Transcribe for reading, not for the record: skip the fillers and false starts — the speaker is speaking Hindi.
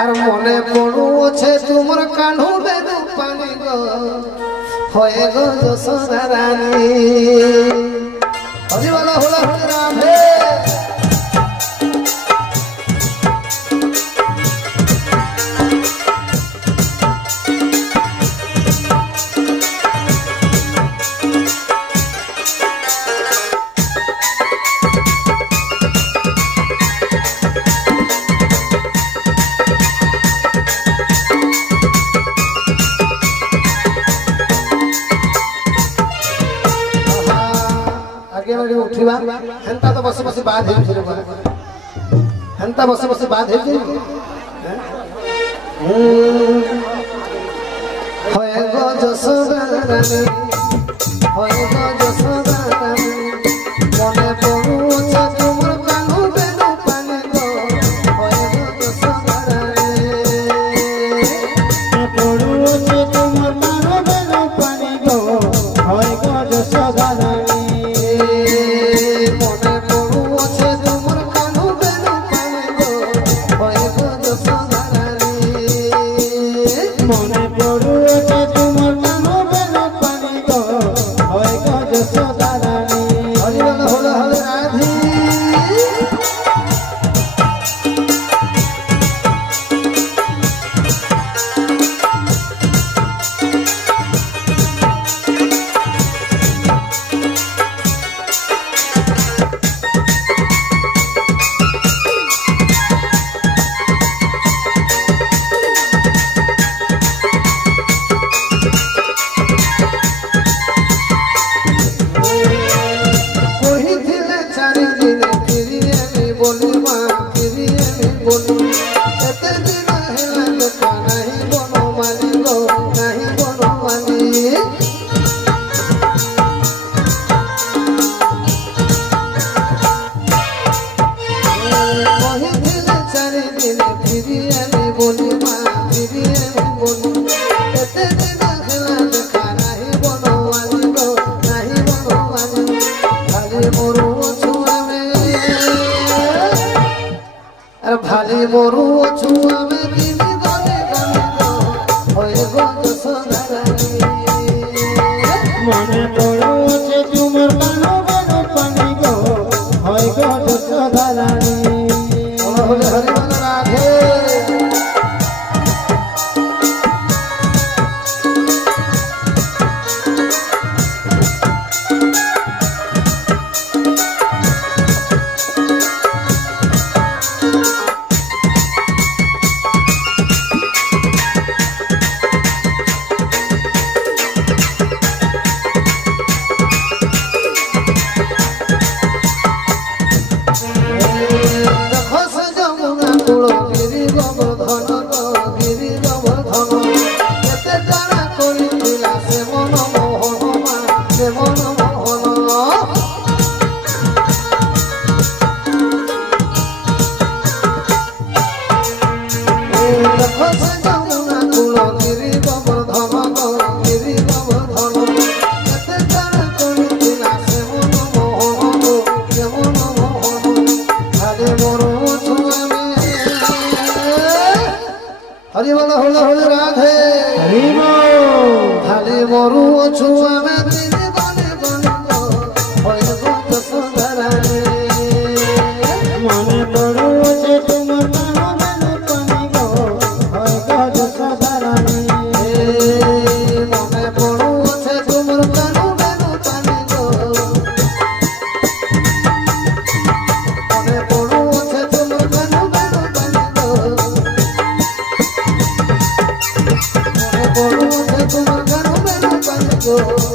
আর মনে পড়ুছে তোমার কানু বেদু পানি গো হয়ে গো যশোদা রানী হরিবলা হলা হরি রাধে उठा हेन्ता तो बस बस बात हेन्ता बस बस बात यशोदा रानी यशोदा रानी मने पड़ुछे तुमर कानू बेदु पानी गो यशोदा रानी पड़ुछे तुमर कानू बेदु पानी गो यशोदा रानी भाली मोरू छुआ में दिन गले गले गो होए गो यशोदा रानी मने पड़ुछे तुमर कानू बेदु पानी गो होए गो यशोदा रानी हरि हरि राधे हरि बोल होला होला राधे हरि बोल खाली मोरू छुआ में दिन गले गले गो होए गो यशोदा रानी मने पड़ुछे तुमर कानू बेदु पानी गो होए गो यशोदा रानी मने पड़ुछे तुमर कानू बेदु पानी गो मने पड़ुछे तुमर कानू बेदु पानी गो तुम्हार कानू बेदु पानी गो